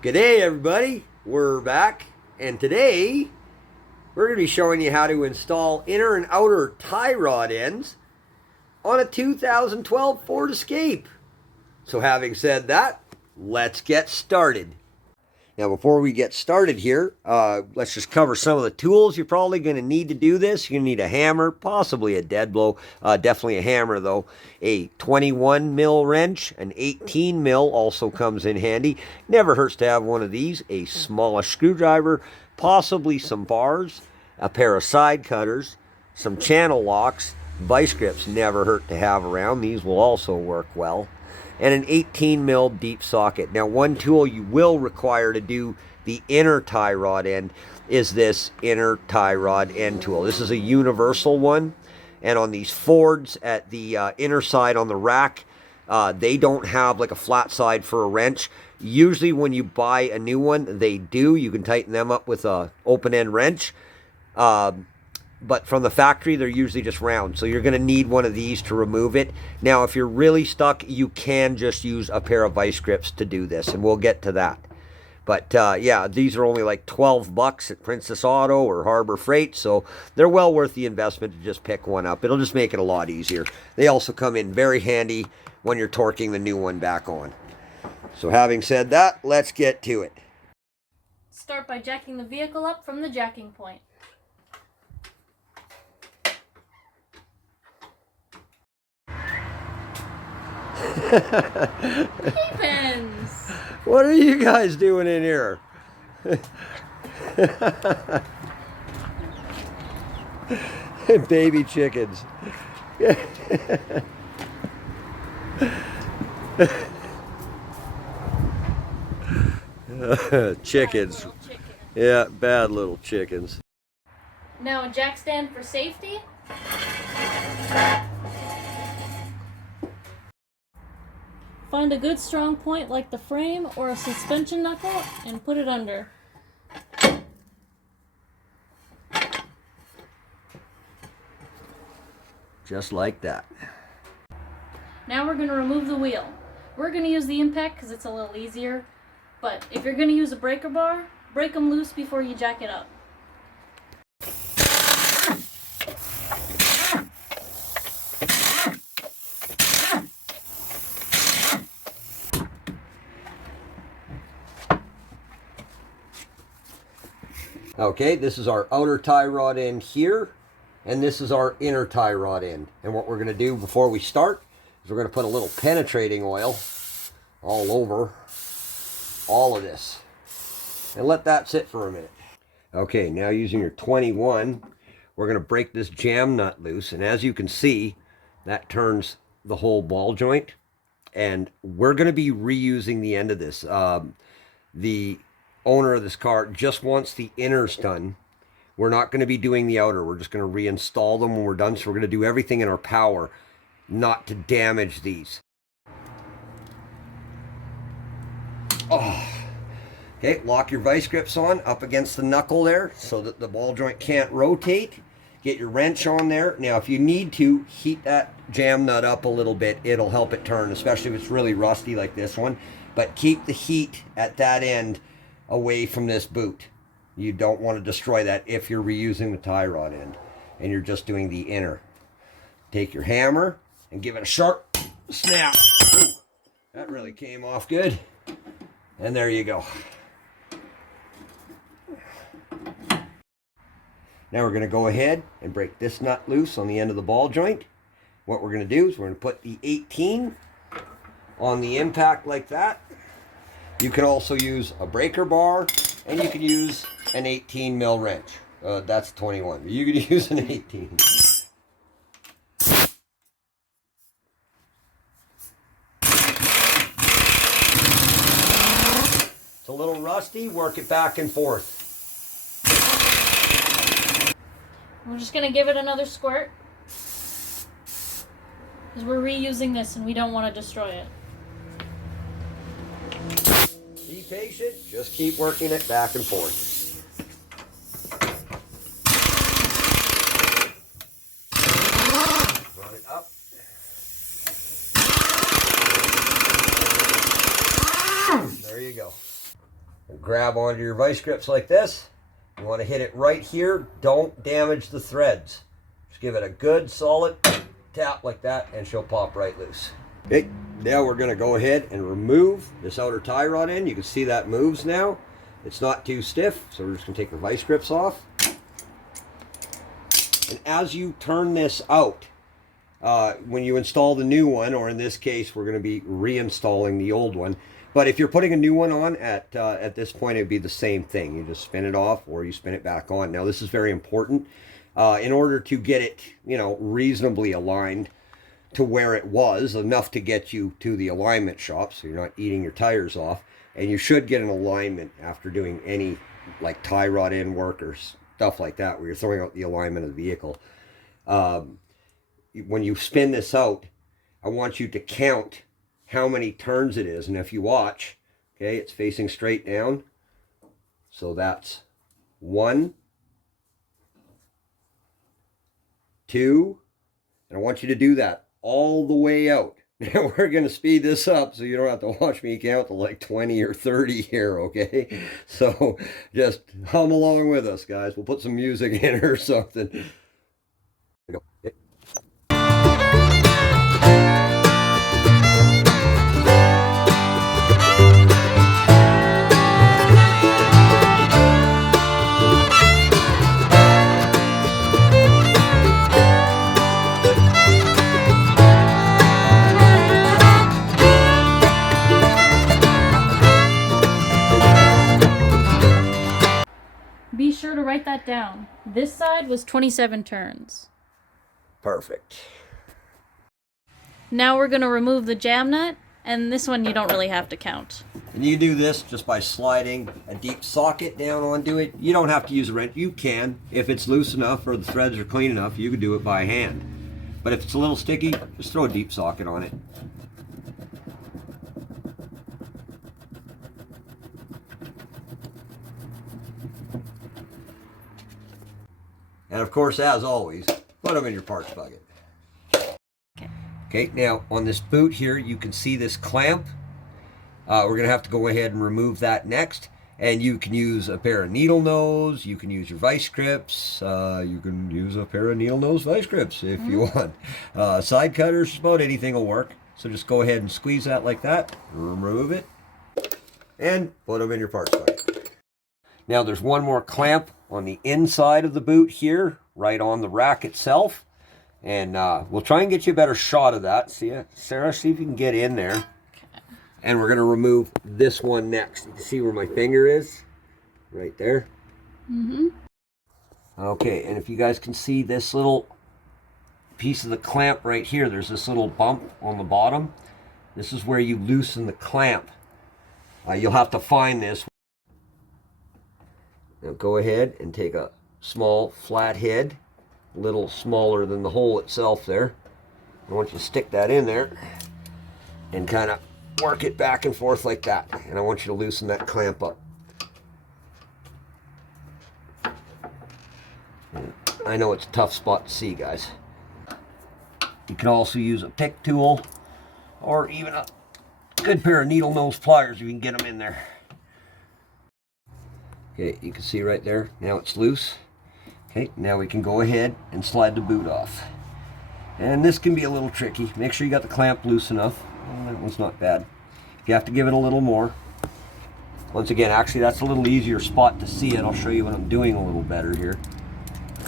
G'day everybody, we're back, and today we're going to be showing you how to install inner and outer tie rod ends on a 2012 Ford Escape. So having said that, let's get started. Now before we get started here, let's just cover some of the tools you're probably going to need to do this. You're going to need a hammer, possibly a dead blow, definitely a hammer though, a 21 mil wrench, an 18 mil also comes in handy. Never hurts to have one of these, a smallish screwdriver, possibly some bars, a pair of side cutters, some channel locks, vice grips never hurt to have around. These will also work well. And an 18 mil deep socket. Now one tool you will require to do the inner tie rod end is this inner tie rod end tool. This is a universal one, and on these Fords at the inner side on the rack, they don't have like a flat side for a wrench. Usually when you buy a new one, they do. You can tighten them up with a open end wrench. But from the factory, they're usually just round. So you're going to need one of these to remove it. Now, if you're really stuck, you can just use a pair of vice grips to do this, and we'll get to that. But yeah, these are only like 12 bucks at Princess Auto or Harbor Freight, so they're well worth the investment to just pick one up. It'll just make it a lot easier. They also come in very handy when you're torquing the new one back on. So having said that, let's get to it. Start by jacking the vehicle up from the jacking point. Pins! What are you guys doing in here? Baby chickens. Chickens. Yeah, bad little chickens. Now a jack stand for safety. Find a good strong point like the frame or a suspension knuckle and put it under. Just like that. Now we're going to remove the wheel. We're going to use the impact because it's a little easier, but if you're going to use a breaker bar, break them loose before you jack it up. Okay, this is our outer tie rod end here, and this is our inner tie rod end. And what we're going to do before we start is we're going to put a little penetrating oil all over all of this and let that sit for a minute. Okay, now using your 21, we're going to break this jam nut loose, and as you can see, that turns the whole ball joint, and we're going to be reusing the end of this. The owner of this car just wants the inners done. We're not going to be doing the outer. We're just going to reinstall them when we're done. So we're going to do everything in our power not to damage these. Oh. Okay, lock your vice grips on up against the knuckle there so that the ball joint can't rotate. Get your wrench on there. Now, if you need to, heat that jam nut up a little bit. It'll help it turn, especially if it's really rusty like this one. But keep the heat at that end away from this boot. You don't want to destroy that if you're reusing the tie rod end and you're just doing the inner. Take your hammer and give it a sharp snap. Ooh, that really came off good. And there you go. Now we're going to go ahead and break this nut loose on the end of the ball joint. What we're going to do is we're going to put the 18 on the impact like that. You can also use a breaker bar, and you can use an 18 mil wrench. That's 21. You could use an 18. It's a little rusty. Work it back and forth. We're just going to give it another squirt because we're reusing this and we don't want to destroy it. Be patient, just keep working it back and forth. Run it up. There you go. Grab onto your vice grips like this. You want to hit it right here. Don't damage the threads. Just give it a good solid tap like that and she'll pop right loose. Okay, now we're going to go ahead and remove this outer tie rod end. You can see that moves now. It's not too stiff, so we're just going to take the vice grips off. And as you turn this out, when you install the new one, or in this case, we're going to be reinstalling the old one. But if you're putting a new one on at this point, it'd be the same thing. You just spin it off or you spin it back on. Now, this is very important. In order to get it, reasonably aligned to where it was, enough to get you to the alignment shop so you're not eating your tires off. And you should get an alignment after doing any like tie rod end work or stuff like that where you're throwing out the alignment of the vehicle. When you spin this out, I want you to count how many turns it is. And if you watch, okay, it's facing straight down. So that's 1, 2, and I want you to do that all the way out. Now we're going to speed this up so you don't have to watch me count to like 20 or 30 here, okay? So just hum along with us, guys. We'll put some music in or something. Go. Okay. Be sure to write that down. This side was 27 turns. Perfect. Now we're going to remove the jam nut, and this one you don't really have to count. And you do this just by sliding a deep socket down onto it. You don't have to use a wrench. You can. If it's loose enough or the threads are clean enough, you can do it by hand. But if it's a little sticky, just throw a deep socket on it. And of course, as always, put them in your parts bucket. Okay, now on this boot here, you can see this clamp. We're going to have to go ahead and remove that next. And you can use a pair of needle nose, you can use your vice grips, you can use a pair of needle nose vice grips if you want. Side cutters, about anything will work. So just go ahead and squeeze that like that, remove it, and put them in your parts bucket. Now there's one more clamp on the inside of the boot here, right on the rack itself. And we'll try and get you a better shot of that. See, Sarah, see if you can get in there. Okay. And we're going to remove this one next. You can see where my finger is? Right there. Mm-hmm. Okay, and if you guys can see this little piece of the clamp right here, there's this little bump on the bottom. This is where you loosen the clamp. You'll have to find this. Now go ahead and take a small flat head, a little smaller than the hole itself there. I want you to stick that in there and kind of work it back and forth like that. And I want you to loosen that clamp up. And I know it's a tough spot to see, guys. You can also use a pick tool or even a good pair of needle nose pliers if you can get them in there. Okay, you can see right there, now it's loose. Okay, now we can go ahead and slide the boot off. And this can be a little tricky. Make sure you got the clamp loose enough. Oh, that one's not bad. If you have to give it a little more. Once again, actually that's a little easier spot to see it. I'll show you what I'm doing a little better here.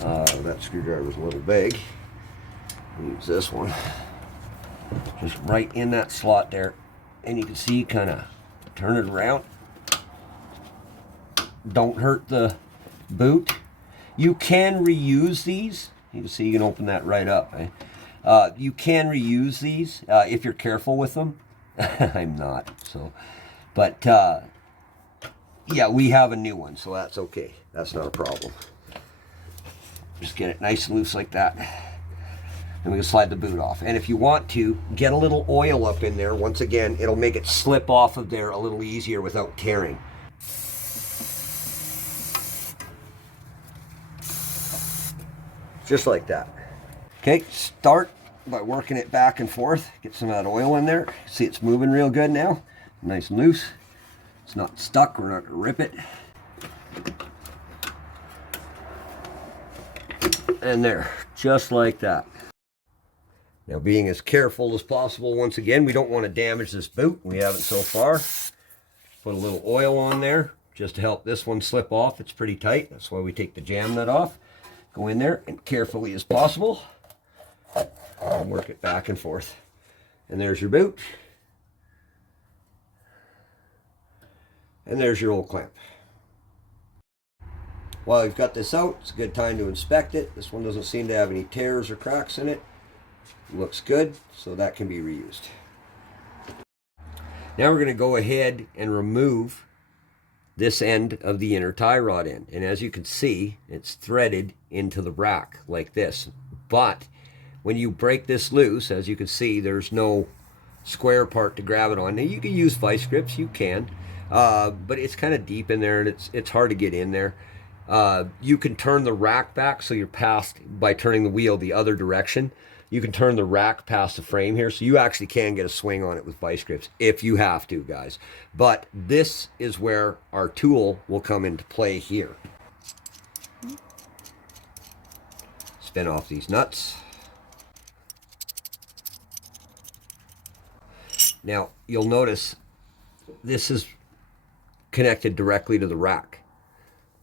That screwdriver's a little big. Use this one. Just right in that slot there. And you can see, kind of turn it around. Don't hurt the boot. You can reuse these. You can see you can open that right up. Eh? You can reuse these if you're careful with them. I'm not, so. But yeah, we have a new one, so that's okay. That's not a problem. Just get it nice and loose like that. And we can slide the boot off. And if you want to, get a little oil up in there. Once again, it'll make it slip off of there a little easier without tearing. Just like that. Okay, start by working it back and forth. Get some of that oil in there. See, it's moving real good now. Nice and loose. It's not stuck, we're not going to rip it. And there, just like that. Now, being as careful as possible, once again, we don't want to damage this boot. We haven't so far. Put a little oil on there just to help this one slip off. It's pretty tight. That's why we take the jam nut off. Go in there and carefully as possible and work it back and forth. And there's your boot. And there's your old clamp. While we've got this out, it's a good time to inspect it. This one doesn't seem to have any tears or cracks in it. Looks good, so that can be reused. Now we're going to go ahead and remove this end of the inner tie rod end. And as you can see, it's threaded into the rack like this. But when you break this loose, as you can see, there's no square part to grab it on. Now you can use vice grips, you can, but it's kind of deep in there and it's hard to get in there. You can turn the rack back so you're past, by turning the wheel the other direction, you can turn the rack past the frame here, so you actually can get a swing on it with vice grips if you have to, guys. But this is where our tool will come into play here. Spin off these nuts. Now, you'll notice this is connected directly to the rack.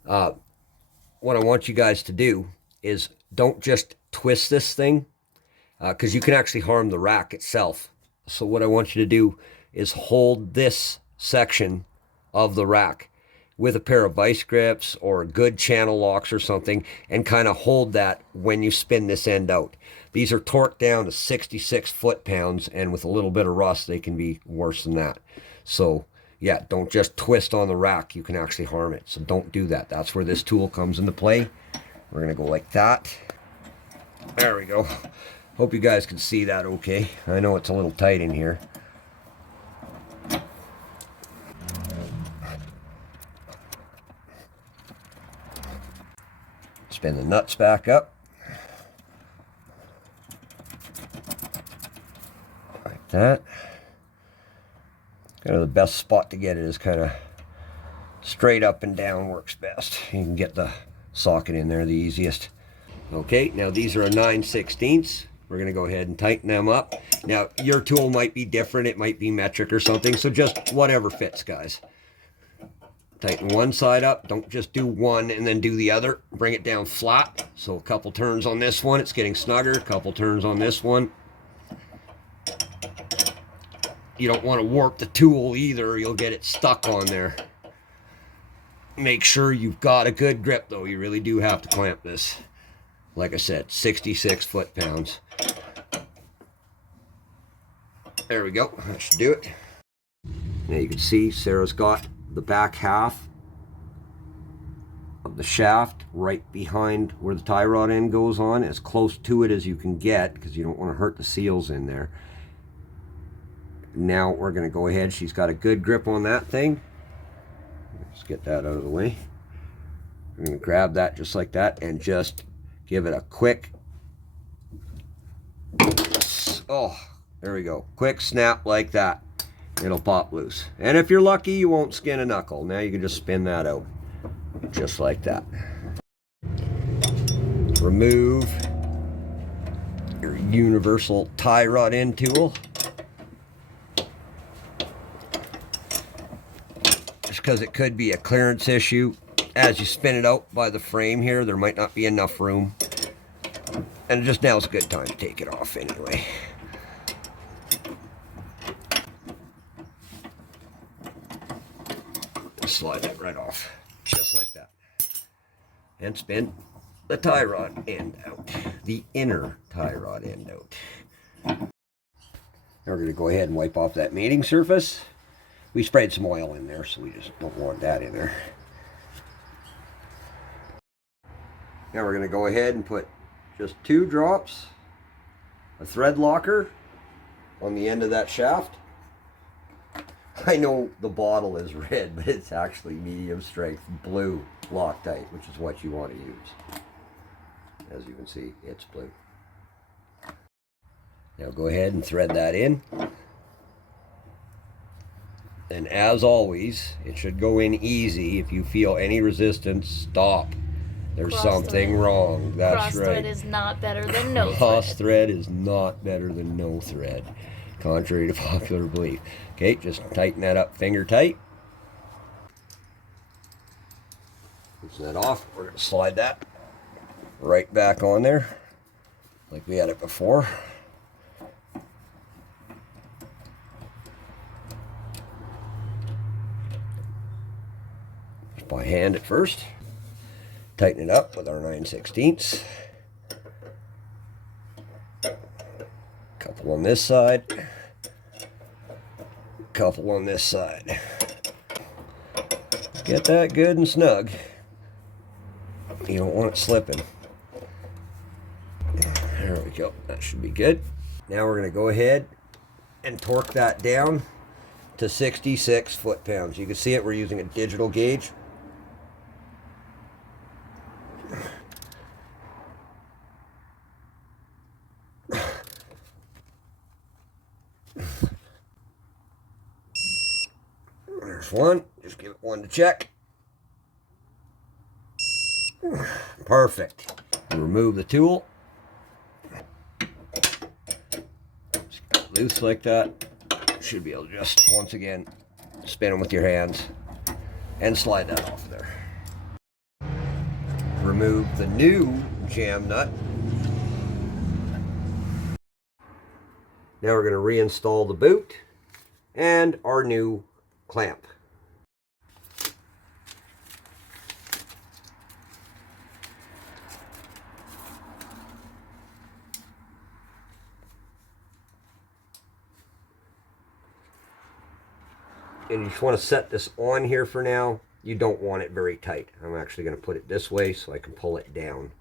What I want you guys to do is don't just twist this thing, because you can actually harm the rack itself. So what I want you to do is hold this section of the rack with a pair of vice grips or good channel locks or something, and kind of hold that when you spin this end out. These are torqued down to 66 foot-pounds, and with a little bit of rust, they can be worse than that. So yeah, don't just twist on the rack. You can actually harm it. So don't do that. That's where this tool comes into play. We're going to go like that. There we go. Hope you guys can see that okay. I know it's a little tight in here. Spin the nuts back up. Like that. Kind of the best spot to get it is kind of straight up and down works best. You can get the socket in there the easiest. Okay, now these are a 9/16. We're going to go ahead and tighten them up. Now, your tool might be different. It might be metric or something, so just whatever fits, guys. Tighten one side up. Don't just do one and then do the other. Bring it down flat. So a couple turns on this one. It's getting snugger. A couple turns on this one. You don't want to warp the tool either. You'll get it stuck on there. Make sure you've got a good grip, though. You really do have to clamp this. Like I said, 66 foot-pounds. There we go. That should do it. Now you can see Sarah's got the back half of the shaft right behind where the tie rod end goes on, as close to it as you can get, because you don't want to hurt the seals in there. Now we're going to go ahead. She's got a good grip on that thing. Let's get that out of the way. I'm going to grab that just like that and just give it a quick, oh, there we go. Quick snap like that. It'll pop loose. And if you're lucky, you won't skin a knuckle. Now you can just spin that out just like that. Remove your universal tie rod end tool. Just because it could be a clearance issue. As you spin it out by the frame here, there might not be enough room. And just now's a good time to take it off anyway. Slide that right off, just like that. And spin the tie rod end out, the inner tie rod end out. Now we're going to go ahead and wipe off that mating surface. We sprayed some oil in there, so we just don't want that in there. Now we're going to go ahead and put just 2 drops of thread locker on the end of that shaft. I know the bottle is red, but it's actually medium strength blue Loctite, which is what you want to use. As you can see, it's blue. Now go ahead and thread that in. And as always, it should go in easy. If you feel any resistance, stop. There's something wrong. That's cross right. thread is not better than no Cross thread. thread is not better than no thread, contrary to popular belief. Okay, just tighten that up finger tight. Loosen that off. We're going to slide that right back on there like we had it before. Just by hand at first. Tighten it up with our 9/16. Couple on this side. Couple on this side. Get that good and snug. You don't want it slipping. There we go. That should be good. Now we're going to go ahead and torque that down to 66 foot-pounds. You can see it. We're using a digital gauge. There's one. Just give it one to check. Perfect. Remove the tool. Just loose like that. Should be able to just, once again, spin them with your hands and slide that off there. Remove the new jam nut. Now we're going to reinstall the boot and our new clamp. And you just want to set this on here for now. You don't want it very tight. I'm actually going to put it this way so I can pull it down.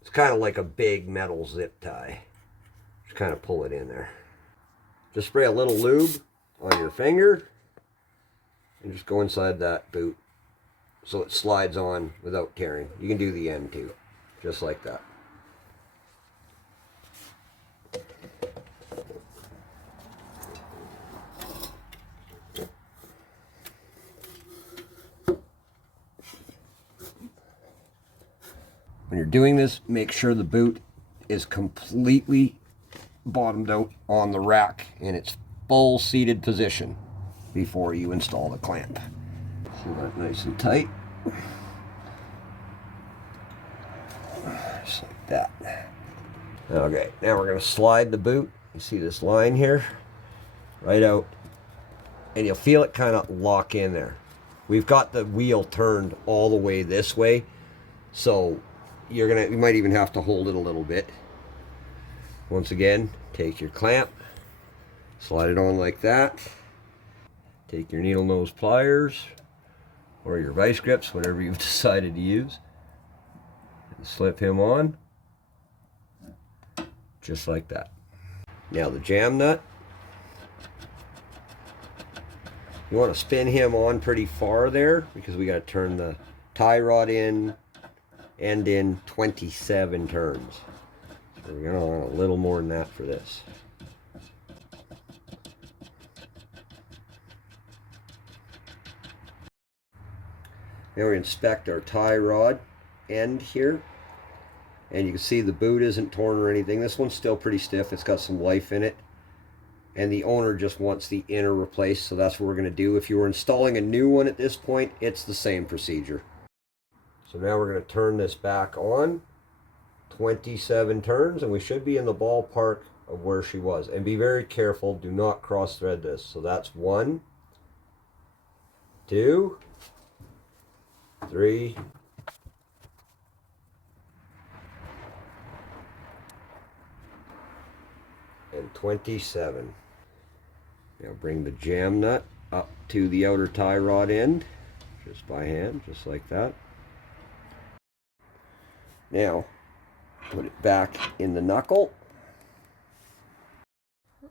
It's kind of like a big metal zip tie. Just kind of pull it in there. Just spray a little lube on your finger and just go inside that boot so it slides on without tearing. You can do the end too, just like that. When you're doing this, make sure the boot is completely bottomed out on the rack in its full seated position before you install the clamp. So that nice and tight. Just like that. Okay, now we're going to slide the boot. You see this line here? Right out. And you'll feel it kind of lock in there. We've got the wheel turned all the way this way, so you might even have to hold it a little bit. Once again, take your clamp, slide it on like that. Take your needle nose pliers or your vice grips, whatever you've decided to use, and slip him on just like that. Now the jam nut, you want to spin him on pretty far there because we got to turn the tie rod in and in 27 turns. So we're going to want a little more than that for this. Now we inspect our tie rod end here, and you can see the boot isn't torn or anything. This one's still pretty stiff. It's got some life in it, and the owner just wants the inner replaced, so that's what we're going to do. If you were installing a new one at this point, it's the same procedure. So now we're going to turn this back on, 27 turns, and we should be in the ballpark of where she was. And be very careful, do not cross thread this. So that's 1, 2, 3, 27. Now bring the jam nut up to the outer tie rod end, just by hand, just like that. Now, put it back in the knuckle.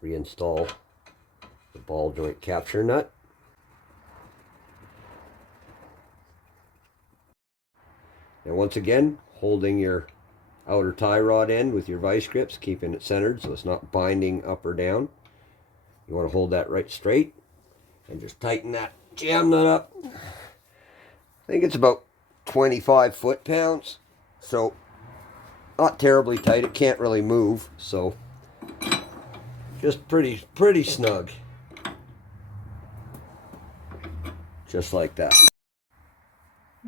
Reinstall the ball joint capture nut. Now once again, holding your outer tie rod end with your vice grips, keeping it centered so it's not binding up or down. You want to hold that right straight and just tighten that jam nut up. I think it's about 25 foot-pounds, so not terribly tight. It can't really move, so just pretty snug. Just like that.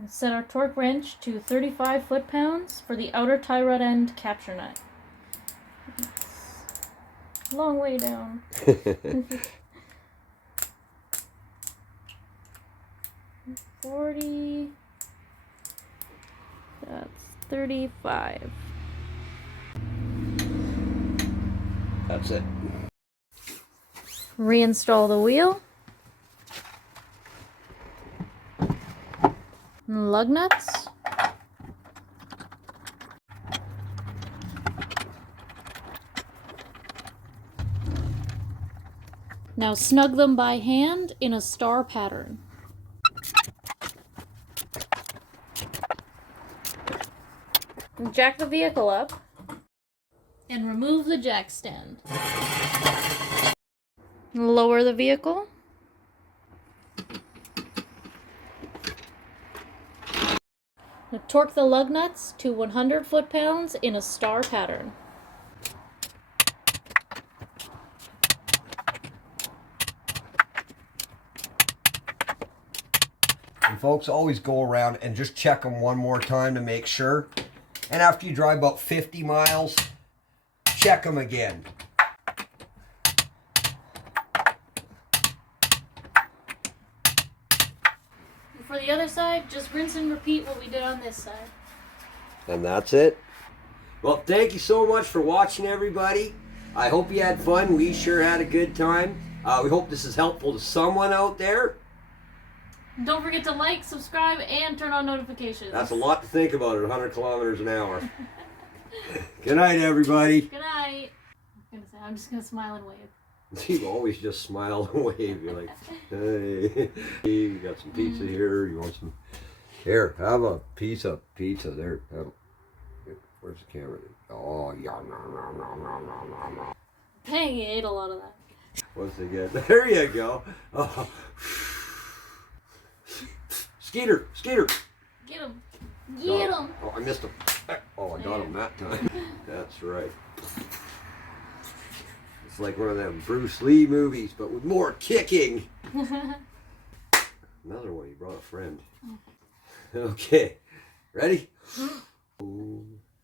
Set our torque wrench to 35 foot-pounds for the outer tie rod end capture nut. It's a long way down. 40. That's 35. That's it. Reinstall the wheel. Lug nuts. Now snug them by hand in a star pattern. Jack the vehicle up and remove the jack stand. Lower the vehicle. Now torque the lug nuts to 100 foot-pounds in a star pattern. And folks, always go around and just check them one more time to make sure. And after you drive about 50 miles, check them again. For the other side, just rinse and repeat what we did on this side. And that's it. Well, thank you so much for watching, everybody. I hope you had fun. We sure had a good time. We hope this is helpful to someone out there. Don't forget to like, subscribe, and turn on notifications. That's a lot to think about at 100 kilometers an hour. Good night, everybody. Good night. I'm just gonna smile and wave. You always just smile and wave. You're like, hey, you got some pizza here. You want some? Here, have a piece of pizza. There. Where's the camera? Oh, yeah. Dang, you ate a lot of that. Once again, there you go. Oh. Skeeter. Get him. Get him. Oh, I missed him. Oh, I got him that time. That's right. It's like one of them Bruce Lee movies, but with more kicking. Another one, he brought a friend. Okay. Ready?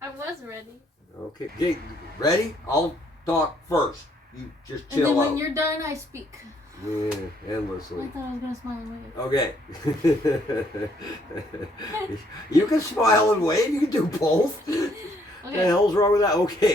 I was ready. Okay. Okay. Ready? I'll talk first. You just chill out. And then when you're done, I speak. Yeah, endlessly. I thought I was going to smile and wave. Okay. You can smile and wave. You can do both. Okay. The hell's wrong with that? Okay.